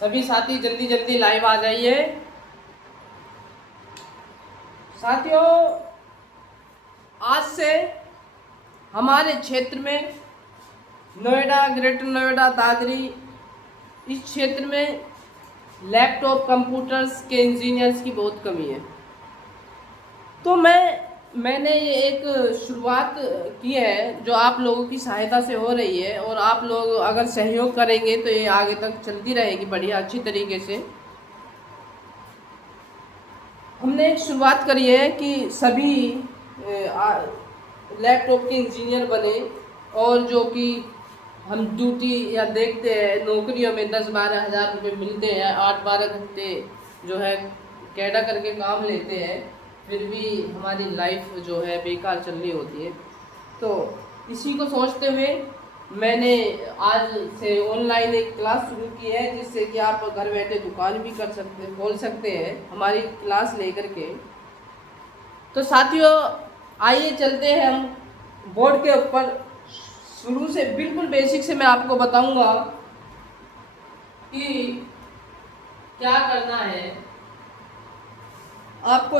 सभी साथी जल्दी जल्दी लाइव आ जाइए। साथियों, आज से हमारे क्षेत्र में नोएडा, ग्रेटर नोएडा, दादरी, इस क्षेत्र में लैपटॉप कंप्यूटर्स के इंजीनियर्स की बहुत कमी है। तो मैंने ये एक शुरुआत की है जो आप लोगों की सहायता से हो रही है, और आप लोग अगर सहयोग करेंगे तो ये आगे तक चलती रहेगी बढ़िया अच्छी तरीके से। हमने एक शुरुआत करी है कि सभी लैपटॉप के इंजीनियर बने, और जो कि हम ड्यूटी या देखते हैं नौकरियों में 10-12 हज़ार रुपये मिलते हैं, 8-12 घंटे जो है कैडा करके काम लेते हैं, फिर भी हमारी लाइफ जो है बेकार चल रही होती है। तो इसी को सोचते हुए मैंने आज से ऑनलाइन एक क्लास शुरू की है, जिससे कि आप घर बैठे दुकान भी खोल सकते हैं हमारी क्लास लेकर के। तो साथियों, आइए चलते हैं हम बोर्ड के ऊपर। शुरू से बिल्कुल बेसिक से मैं आपको बताऊंगा कि क्या करना है। आपको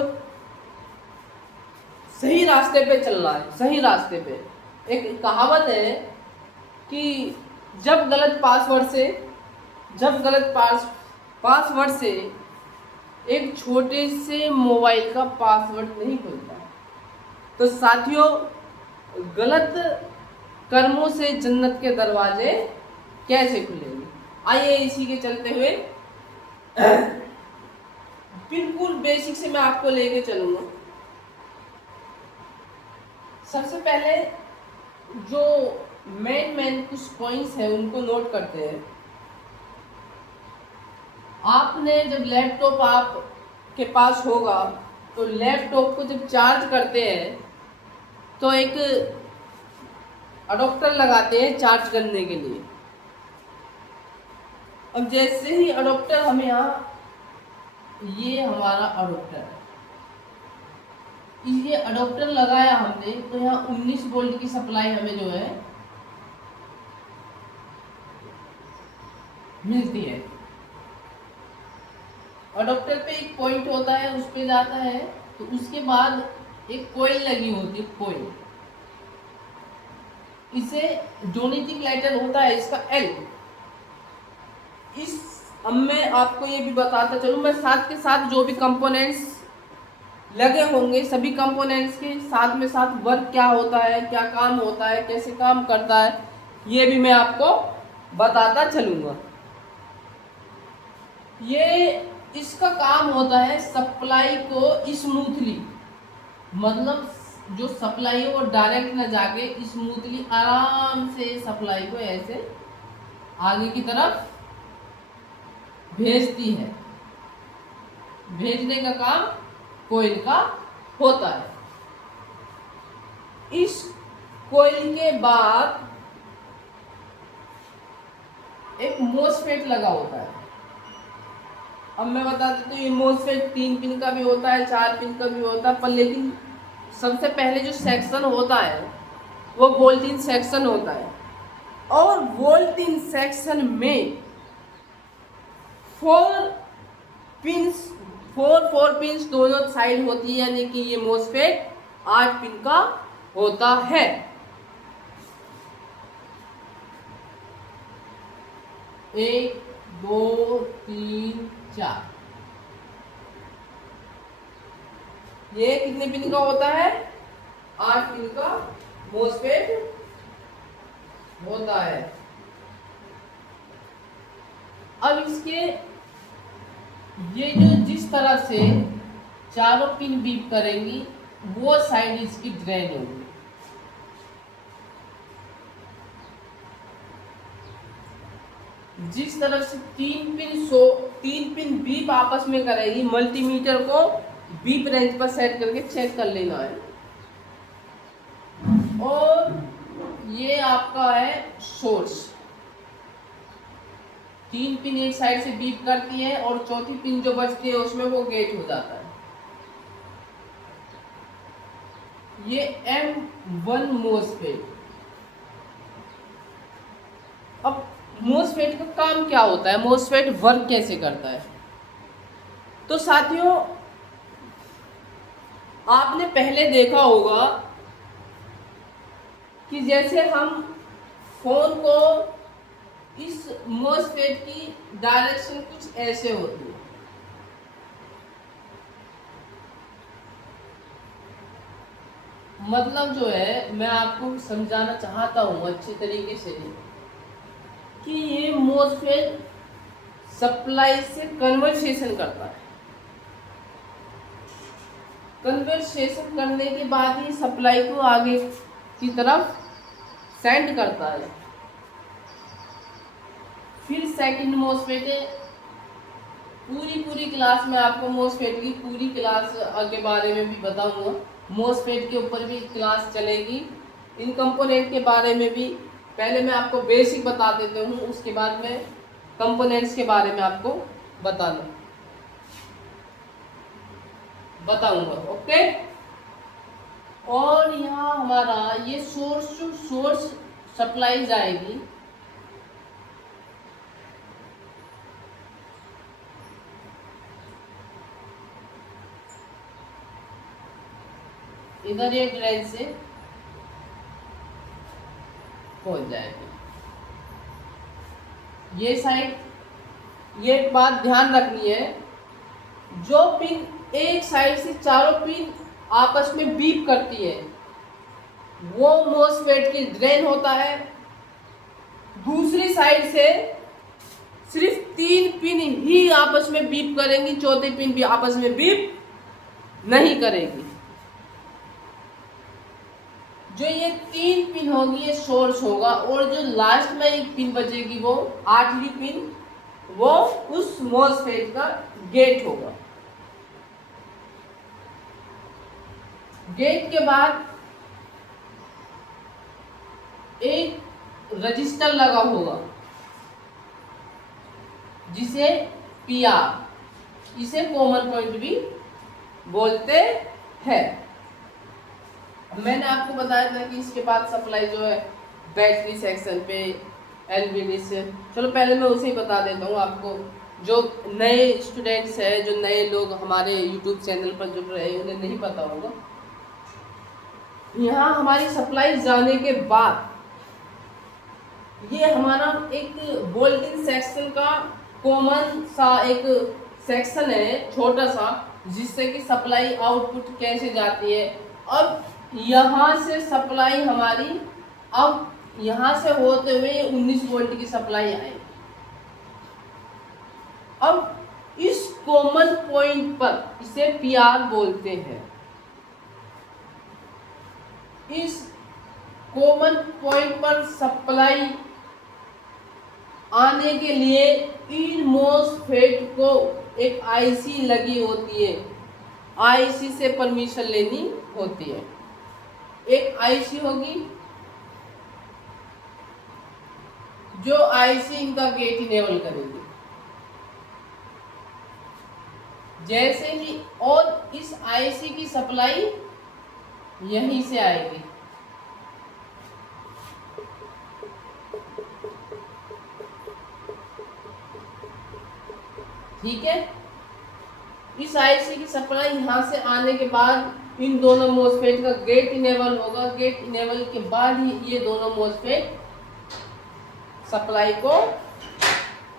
सही रास्ते पे चलना है, सही रास्ते पे। एक कहावत है कि जब गलत पासवर्ड से एक छोटे से मोबाइल का पासवर्ड नहीं खुलता। तो साथियों, गलत कर्मों से जन्नत के दरवाजे कैसे खुलेंगे? आइए इसी के चलते हुए बिल्कुल बेसिक से मैं आपको लेके चलूंगा। सबसे पहले जो मेन कुछ पॉइंट्स हैं उनको नोट करते हैं। आपने जब लैपटॉप आप के पास होगा तो लैपटॉप को जब चार्ज करते हैं तो एक अडोप्टर लगाते हैं चार्ज करने के लिए। अब जैसे ही अडोप्टर हमें यहाँ, ये हमारा अडोप्टर है, ये अडोप्टर लगाया हमने तो यहाँ 19 वोल्ट की सप्लाई हमें जो है मिलती है। अडोप्टर पे एक पॉइंट होता है, उस पे जाता है, तो उसके बाद एक कोयल लगी होती है, कोयल। इसे जोनेटिक लाइटर होता है इसका L। अब मैं आपको ये भी बताता चलूँ, मैं साथ के साथ जो भी कंपोनेंट्स लगे होंगे सभी कंपोनेंट्स के साथ में साथ वर्क क्या होता है, क्या काम होता है, कैसे काम करता है, ये भी मैं आपको बताता चलूँगा। ये इसका काम होता है सप्लाई को स्मूथली, मतलब जो सप्लाई है वो डायरेक्ट ना जाके स्मूथली आराम से सप्लाई को ऐसे आगे की तरफ भेजती है। भेजने का काम कोयल का होता है। इस कोयल के बाद एक मोसफेट लगा होता है। अब मैं बता देता हूँ, ये मोसफेट 3 पिन का भी होता है, 4 पिन का भी होता है, पर लेकिन सबसे पहले जो सेक्शन होता है वो वोल्टेज सेक्शन होता है। और वोल्टेज सेक्शन में 4 पिंस दोनों साइड होती है, यानी कि ये मोसफेट 8 पिन का होता है। एक, दो, तीन, 4। ये कितने पिन का होता है? 8 पिन का मोसफेट होता है। अब इसके ये जो जिस तरह से चारों पिन बीप करेंगी वो साइड इसकी ड्रेन होगी। जिस तरह से 3 पिन बीप आपस में करेगी, मल्टीमीटर को बीप रेंज पर सेट करके चेक कर लेना है। और ये आपका है सोर्स। 3 पिन एक साइड से बीप करती है और चौथी पिन जो बचती है उसमें वो गेट हो जाता है। ये M1 मोसफेट। अब मोसफेट का काम क्या होता है, मोसफेट वर्क कैसे करता है। तो साथियों, आपने पहले देखा होगा कि जैसे हम फोन को, इस मोसफेट की डायरेक्शन कुछ ऐसे होती है। मतलब जो है, मैं आपको समझाना चाहता हूँ अच्छी तरीके से कि ये मोसफेट सप्लाई से कन्वर्सेशन करता है। कन्वर्सेशन करने के बाद ही सप्लाई को आगे की तरफ सेंड करता है। फिर सेकंड मोसफेट है। पूरी क्लास में आपको मोसफेट की पूरी क्लास के बारे में भी बताऊंगा। मोसफेट के ऊपर भी क्लास चलेगी, इन कंपोनेंट के बारे में भी। पहले मैं आपको बेसिक बता देता हूँ, उसके बाद में कंपोनेंट्स के बारे में आपको बताऊंगा। ओके। और यहाँ हमारा ये सोर्स टू सोर्स सप्लाई जाएगी। इधर एक ड्रेन से पहुंच जाएगी। ये साइड, ये बात ध्यान रखनी है, जो पिन एक साइड से चारों पिन आपस में बीप करती है वो मोसफेट की ड्रेन होता है। दूसरी साइड से सिर्फ 3 पिन ही आपस में बीप करेंगी, चौथी पिन भी आपस में बीप नहीं करेगी। जो ये 3 पिन होगी ये सोर्स होगा, और जो लास्ट में एक पिन बचेगी वो 8वीं पिन, वो उस मोसफेट का गेट होगा। गेट के बाद एक रजिस्टर लगा होगा जिसे पीआर, इसे कॉमन पॉइंट भी बोलते हैं। मैंने आपको बताया था कि इसके बाद सप्लाई जो है बैटरी सेक्शन पे, एलवीडी से। चलो पहले मैं उसे ही बता देता हूँ आपको। जो नए स्टूडेंट्स हैं, जो नए लोग हमारे यूट्यूब चैनल पर जुड़ रहे हैं, उन्हें नहीं पता होगा। यहाँ हमारी सप्लाई जाने के बाद ये हमारा एक वोल्टेज सेक्शन का कॉमन सा एक सेक्शन है, छोटा सा, जिससे कि सप्लाई आउटपुट कैसे जाती है। अब यहाँ से सप्लाई हमारी, अब यहाँ से होते हुए 19 वोल्ट की सप्लाई आएगी। अब इस कॉमन पॉइंट पर, इसे पीआर बोलते हैं, इस कॉमन पॉइंट पर सप्लाई आने के लिए इन मोसफेट को एक आईसी लगी होती है, आईसी से परमिशन लेनी होती है। एक आईसी होगी जो आईसी इनका गेट इनेबल करेगी। जैसे ही, और इस आईसी की सप्लाई यहीं से आएगी। ठीक है, इस आईसी की सप्लाई यहाँ से आने के बाद इन दोनों मोसफेट का गेट इनेबल होगा। गेट इनेबल के बाद ही ये दोनों मोसफेट सप्लाई को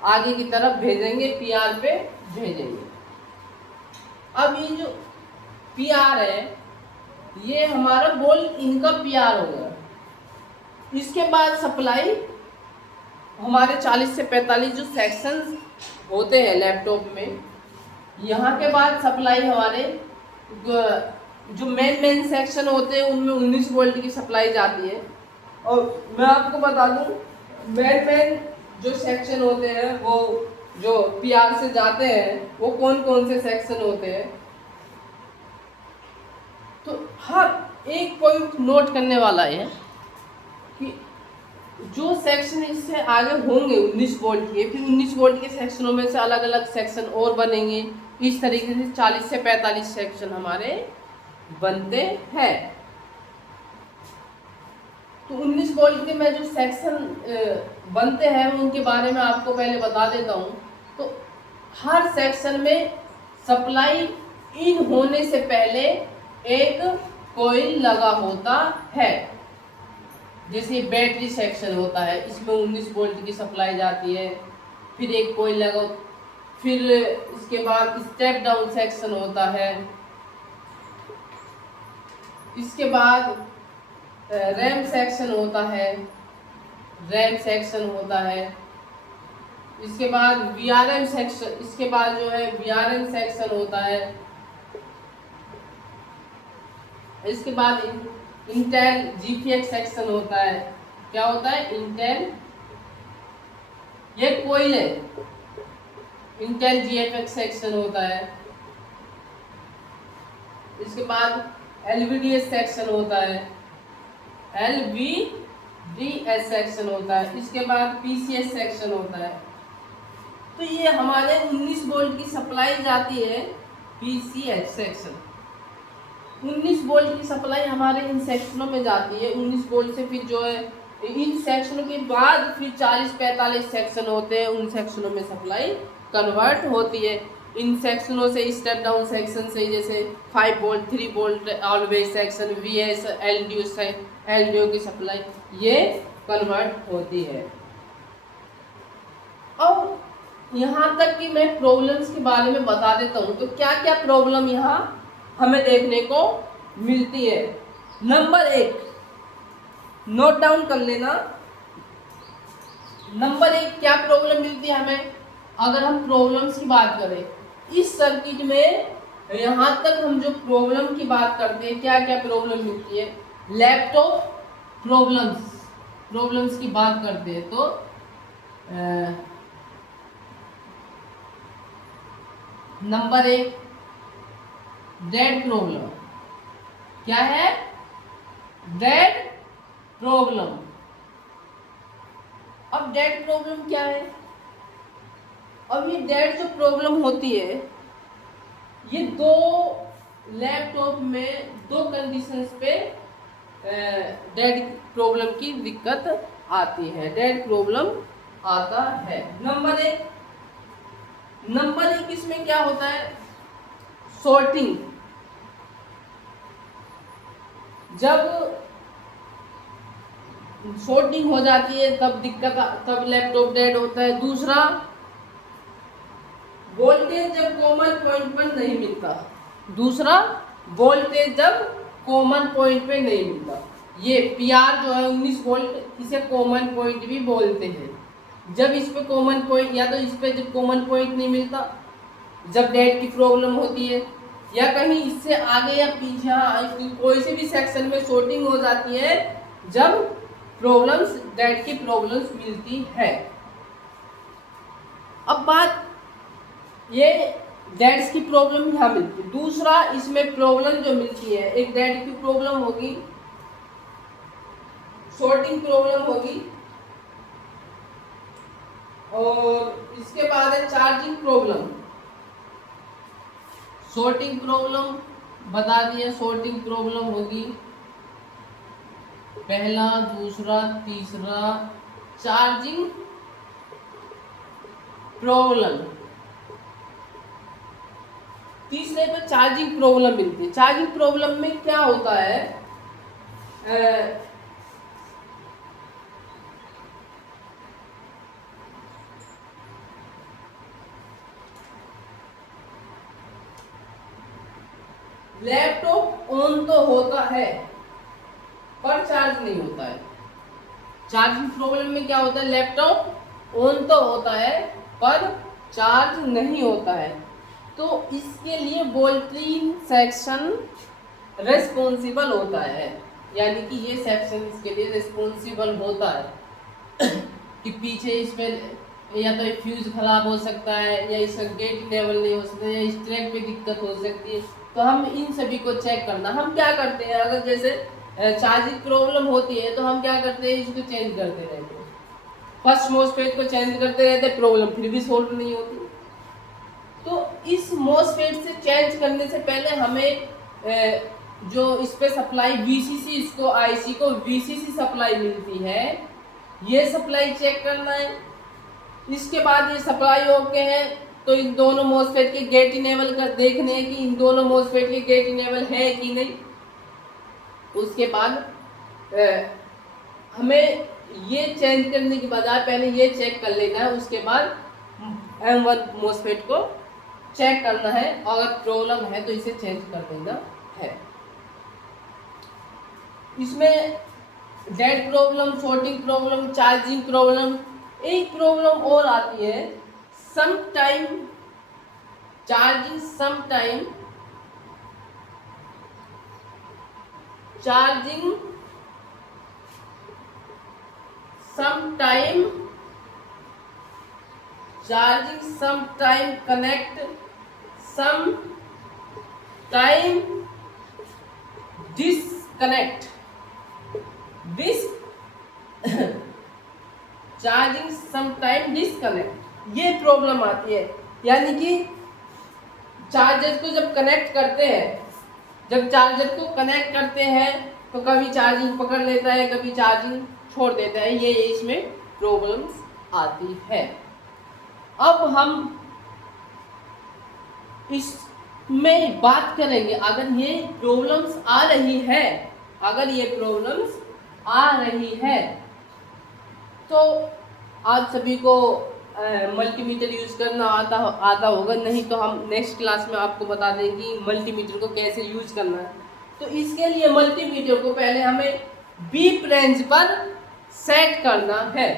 आगे की तरफ भेजेंगे, पीआर पे भेजेंगे। अब ये जो पीआर है, ये हमारा वोल्ट इनका पीआर होगा। इसके बाद सप्लाई हमारे 40 से 45 जो सेक्शन होते हैं लैपटॉप में, यहाँ के बाद सप्लाई हमारे जो मेन सेक्शन होते हैं उनमें 19 वोल्ट की सप्लाई जाती है। और मैं आपको बता दूं, मेन जो सेक्शन होते हैं वो जो पीआर से जाते हैं वो कौन कौन से सेक्शन होते हैं। तो हर एक पॉइंट नोट करने वाला है कि जो सेक्शन इससे आगे होंगे 19 वोल्ट के, फिर 19 वोल्ट के सेक्शनों में से अलग अलग सेक्शन और बनेंगे। इस तरीके से 40 से 45 सेक्शन हमारे बनते हैं। तो 19 वोल्ट के मैं जो सेक्शन बनते हैं उनके बारे में आपको पहले बता देता हूँ। तो हर सेक्शन में सप्लाई इन होने से पहले एक कॉइल लगा होता है। जैसे बैटरी सेक्शन होता है, इसमें 19 वोल्ट की सप्लाई जाती है, फिर एक कॉइल लगा, फिर इसके बाद स्टेप डाउन सेक्शन होता है, इसके बाद रैम सेक्शन होता है, रैम सेक्शन होता है, इसके बाद वीआरएम सेक्शन, इसके बाद जो है वीआरएम सेक्शन होता है, इसके बाद इंटेल जीपीएक्स सेक्शन होता है। क्या होता है? इंटेल, ये कोई है, इंटेल जीएफएक्स सेक्शन होता है। इसके बाद एलवीडीएस सेक्शन होता है, एलवीडीएस सेक्शन होता है। इसके बाद पीसीएस सेक्शन होता है। तो ये हमारे 19 वोल्ट की सप्लाई जाती है पीसीएच सेक्शन। 19 वोल्ट की सप्लाई हमारे इन सेक्शनों में जाती है। 19 वोल्ट से फिर जो है इन सेक्शनों के बाद फिर 40-45 सेक्शन होते हैं, उन सेक्शनों में सप्लाई कन्वर्ट होती है। इन सेक्शनों से स्टेप डाउन सेक्शन से जैसे 5 volt, 3 volt always section, VS, LDO की सप्लाई ये कन्वर्ट होती है। और यहाँ तक कि मैं प्रॉब्लम्स के बारे में बता देता हूँ। तो क्या क्या प्रॉब्लम यहाँ हमें देखने को मिलती है। नंबर 1 नोट डाउन कर लेना। नंबर 1 क्या प्रॉब्लम मिलती है हमें? अगर हम प्रॉब्लम्स की बात करें इस सर्किट में, यहाँ तक हम जो प्रॉब्लम की बात करते हैं, क्या क्या प्रॉब्लम मिलती है? लैपटॉप प्रॉब्लम्स की बात करते हैं तो नंबर 1 डेड प्रॉब्लम। क्या है? Dead problem. अब डेड प्रॉब्लम क्या है? अब ये डेड जो प्रॉब्लम होती है, ये दो लैपटॉप में 2 कंडीशंस पे डेड प्रॉब्लम की दिक्कत आती है, डेड प्रॉब्लम आता है। नंबर 1 इसमें क्या होता है? शॉर्टिंग। जब शॉर्टिंग हो जाती है तब दिक्कत, तब लैपटॉप डेड होता है। दूसरा, वोल्टेज जब कॉमन पॉइंट पर नहीं मिलता। दूसरा, वोल्टेज जब कॉमन पॉइंट पे नहीं मिलता। ये पीआर जो है 19 वोल्ट, इसे कॉमन पॉइंट भी बोलते हैं। जब इस पे कॉमन पॉइंट, या तो इस पे जब कॉमन पॉइंट नहीं मिलता, जब डेड की प्रॉब्लम होती है, या कहीं इससे आगे या पीछे कोई से भी सेक्शन में शॉर्टिंग हो जाती है, जब प्रॉब्लम्स, डेड की प्रॉब्लम्स मिलती है। अब बात ये डेड्स की प्रॉब्लम यहाँ मिलती है। दूसरा, इसमें प्रॉब्लम जो मिलती है, एक डेड की प्रॉब्लम होगी, शॉर्टिंग प्रॉब्लम होगी, और इसके बाद है चार्जिंग प्रॉब्लम। शॉर्टिंग प्रॉब्लम बता दिया, शॉर्टिंग प्रॉब्लम होगी पहला, दूसरा, तीसरा। चार्जिंग प्रॉब्लम, तीसरे पे चार्जिंग प्रॉब्लम मिलती है। चार्जिंग प्रॉब्लम में क्या होता है? लैपटॉप ऑन तो होता है पर चार्ज नहीं होता है। चार्जिंग प्रॉब्लम में क्या होता है? लैपटॉप ऑन तो होता है पर चार्ज नहीं होता है। तो इसके लिए वोल्टेज सेक्शन रेस्पॉन्सिबल होता है, यानी कि ये सेक्शन इसके लिए रेस्पॉन्सिबल होता है कि पीछे इस पे या तो फ्यूज खराब हो सकता है, या इसका गेट इनेबल नहीं हो सकता, या इस ट्रैक पे दिक्कत हो सकती है। तो हम इन सभी को चेक करना, हम क्या करते हैं, अगर जैसे चार्जिंग प्रॉब्लम होती है तो हम क्या करते हैं, इसको चेंज करते रहते हैं। फर्स्ट मोसफेट को चेंज करते रहते हैं, प्रॉब्लम फिर भी सोल्व नहीं होती। तो इस मोसफेट से चेंज करने से पहले हमें जो इस पे सप्लाई वीसीसी, इसको आईसी को वीसीसी सप्लाई मिलती है, ये सप्लाई चेक करना है। इसके बाद ये सप्लाई ओके है तो इन दोनों मॉसफेट के गेट इनेबल कर देखने हैं कि इन दोनों मॉसफेट के गेट इनेबल है कि नहीं। उसके बाद हमें ये चेंज करने की बजाय पहले ये चेक कर लेना है, उसके बाद M1 मॉसफेट को चेक करना है। अगर प्रॉब्लम है तो इसे चेंज कर देना है। इसमें dead problem, shorting problem, charging problem, एक प्रॉब्लम और आती है some time charging, some time charging, some time charging, some time connect, some time disconnect, charging some time disconnect, ये प्रॉब्लम आती है। यानी कि चार्जर को जब कनेक्ट करते हैं, जब चार्जर को कनेक्ट करते हैं तो कभी चार्जिंग पकड़ लेता है, कभी चार्जिंग छोड़ देता है, ये इसमें प्रॉब्लम्स आती है। अब हम इसमें बात करेंगे, अगर ये प्रॉब्लम्स आ रही है, अगर ये प्रॉब्लम्स आ रही है तो आप सभी को मल्टीमीटर यूज करना आता होगा, नहीं तो हम नेक्स्ट क्लास में आपको बता देंगे कि मल्टीमीटर को कैसे यूज करना है। तो इसके लिए मल्टीमीटर को पहले हमें बीप रेंज पर सेट करना है।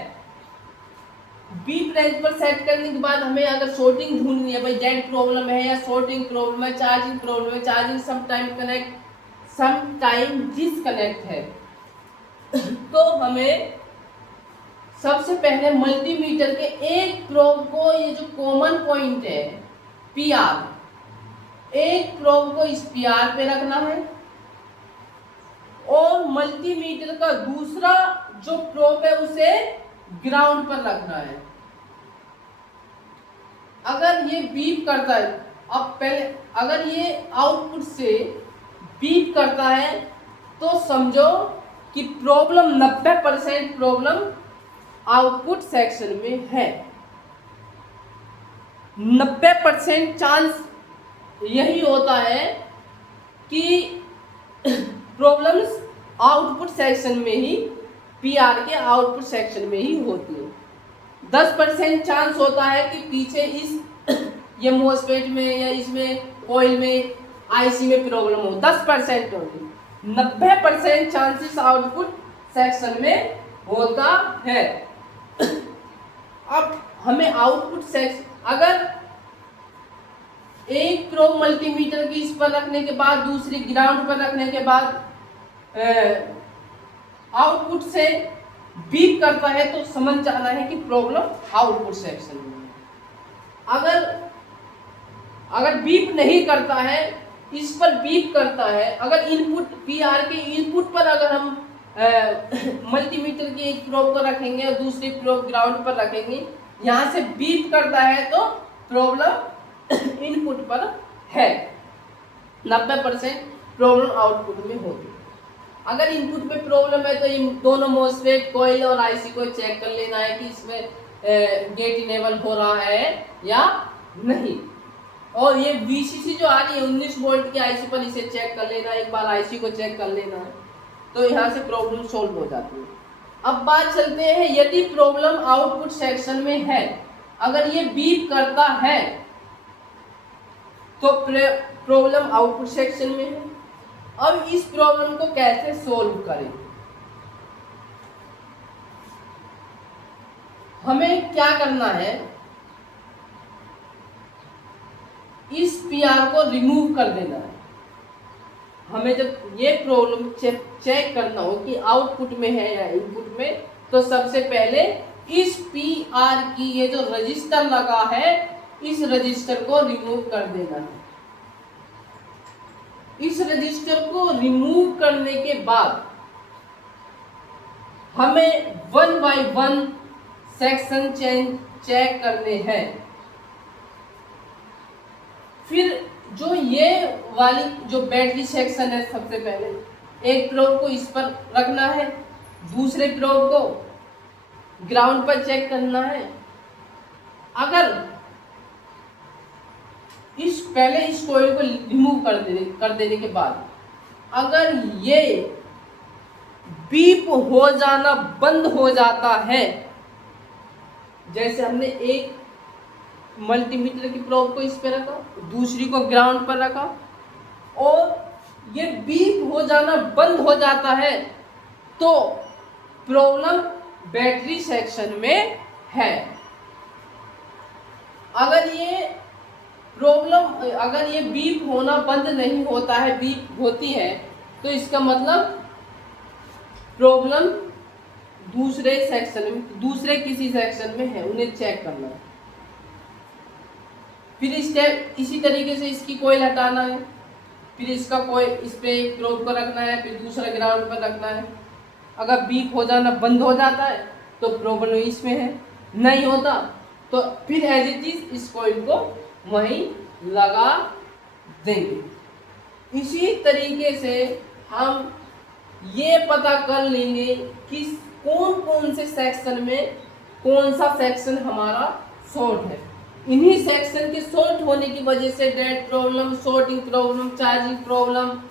बीप रेंज पर सेट करने के बाद हमें अगर शॉर्टिंग ढूंढनी है, भाई डेड प्रॉब्लम है या शॉर्टिंग प्रॉब्लम है, चार्जिंग प्रॉब्लम है, charging some time connect, some time disconnect है, तो हमें सबसे पहले मल्टीमीटर के एक प्रोब को, ये जो कॉमन पॉइंट है पीआर, एक प्रोब को इस पीआर पे रखना है और मल्टीमीटर का दूसरा जो प्रोब है उसे ग्राउंड पर रखना है। अगर ये बीप करता है, अब पहले अगर ये आउटपुट से बीप करता है तो समझो कि प्रॉब्लम 90% प्रॉब्लम आउटपुट सेक्शन में है। 90% चांस यही होता है कि प्रॉब्लम्स आउटपुट सेक्शन में ही, पीआर के आउटपुट सेक्शन में ही होती है। 10% चांस होता है कि पीछे इस ये मॉसफेट में या इसमें कॉइल में, आईसी में प्रॉब्लम हो, 10% होगी। 90% चांसेस आउटपुट सेक्शन में होता है। अब हमें आउटपुट सेक्शन, अगर एक प्रोब मल्टीमीटर की इस पर रखने के बाद दूसरी ग्राउंड पर रखने के बाद आउटपुट से बीप करता है तो समझ जाना है कि प्रॉब्लम आउटपुट सेक्शन में है। अगर बीप नहीं करता है, इस पर बीप करता है, अगर इनपुट पीआर के इनपुट पर अगर हम मल्टीमीटर की एक प्रोब को रखेंगे और दूसरी प्रोब ग्राउंड पर रखेंगे, यहाँ से बीप करता है तो प्रॉब्लम इनपुट पर है। 90% प्रॉब्लम आउटपुट में होगी। अगर इनपुट में प्रॉब्लम है तो इन दोनों मॉसफेट, कॉइल और आईसी को चेक कर लेना है कि इसमें गेट इनेबल हो रहा है या नहीं। और ये VCC जो आ रही है 19 वोल्ट की आईसी पर, इसे चेक कर लेना, एक बार आईसी को चेक कर लेना है, तो यहाँ से प्रॉब्लम सॉल्व हो जाती है। अब बात चलते हैं, यदि प्रॉब्लम आउटपुट सेक्शन में है, अगर ये बीप करता है तो प्रॉब्लम आउटपुट सेक्शन में है। अब इस प्रॉब्लम को कैसे सॉल्व करें? हमें क्या करना है, इस पीआर को रिमूव कर देना है। हमें जब ये प्रॉब्लम चेक करना हो कि आउटपुट में है या इनपुट में, तो सबसे पहले इस पीआर की ये जो रजिस्टर लगा है, इस रजिस्टर को रिमूव कर देना है। इस रजिस्टर को रिमूव करने के बाद हमें 1 बाय 1 सेक्शन चेक करने हैं। फिर जो ये वाली जो बैटरी सेक्शन है, सबसे पहले एक प्रोब को इस पर रखना है, दूसरे प्रोब को ग्राउंड पर चेक करना है। अगर पहले इस कॉइल को रिमूव कर देने के बाद अगर ये बीप हो जाना बंद हो जाता है, जैसे हमने एक मल्टीमीटर की प्रोब को इस पे रखा, दूसरी को ग्राउंड पर रखा और ये बीप हो जाना बंद हो जाता है, तो प्रॉब्लम बैटरी सेक्शन में है। अगर ये बीप होना बंद नहीं होता है, बीप होती है, तो इसका मतलब प्रॉब्लम दूसरे किसी सेक्शन में है, उन्हें चेक करना है। फिर स्टेप इसी तरीके से इसकी कॉइल हटाना है, फिर इसका कॉइल इस पे प्रोब को रखना है, फिर दूसरा ग्राउंड पर रखना है। अगर बीप हो जाना बंद हो जाता है तो प्रॉब्लम इसमें है, नहीं होता तो फिर एज इट इज इस कॉइल को वहीं लगा देंगे। इसी तरीके से हम ये पता कर लेंगे कि कौन कौन से सेक्शन में कौन सा सेक्शन हमारा शॉर्ट है। इन्हीं सेक्शन के शॉर्ट होने की वजह से dead problem, shorting problem, charging problem,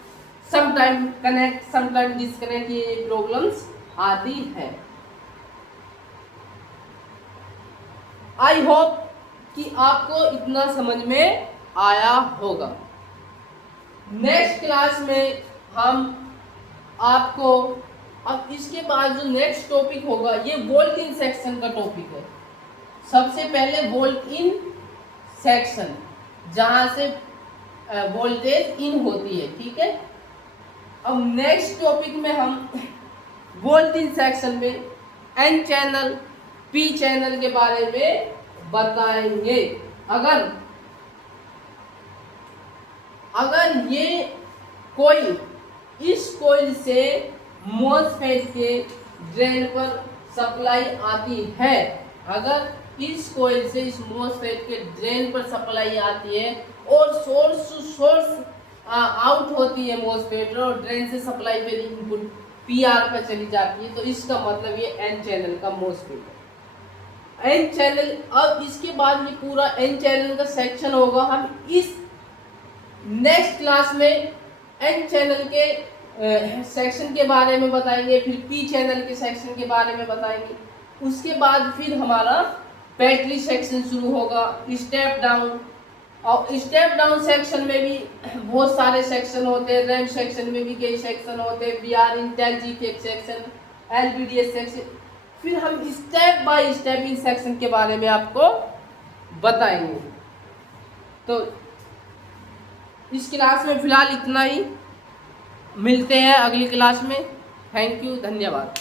sometime connect sometime disconnect, ये प्रॉब्लम्स आती है। आई होप कि आपको इतना समझ में आया होगा। नेक्स्ट क्लास में हम आपको अब इसके बाद जो नेक्स्ट टॉपिक होगा ये वोल्ट इन सेक्शन का टॉपिक है। सबसे पहले वोल्ट इन सेक्शन, जहां से वोल्टेज इन होती है, ठीक है। अब नेक्स्ट टॉपिक में हम वोल्ट इन सेक्शन में एन चैनल, पी चैनल के बारे में बताएंगे। अगर ये कोई इस कॉइल से मॉसफेट के ड्रेन पर सप्लाई आती है, अगर इस कॉइल से इस मॉसफेट के ड्रेन पर सप्लाई आती है और सोर्स आउट होती है मॉसफेट और ड्रेन से सप्लाई पे इनपुट पीआर पर चली जाती है, तो इसका मतलब ये एन चैनल का मॉसफेट है। एन चैनल, अब इसके बाद ये पूरा एन चैनल का सेक्शन होगा। हम इस नेक्स्ट क्लास में एन चैनल के सेक्शन के बारे में बताएंगे, फिर पी चैनल के सेक्शन के बारे में बताएंगे। उसके बाद फिर हमारा बैटरी सेक्शन शुरू होगा, स्टेप डाउन। और स्टेप डाउन सेक्शन में भी बहुत सारे सेक्शन होते हैं, रैम सेक्शन में भी कई सेक्शन होते हैं, बीआर इंटेल जी सेक्शन, एलवीडीएस सेक्शन। फिर हम step by step in section के बारे में आपको बताएंगे। तो इस क्लास में फिलहाल इतना ही, मिलते हैं अगली क्लास में। थैंक यू, धन्यवाद।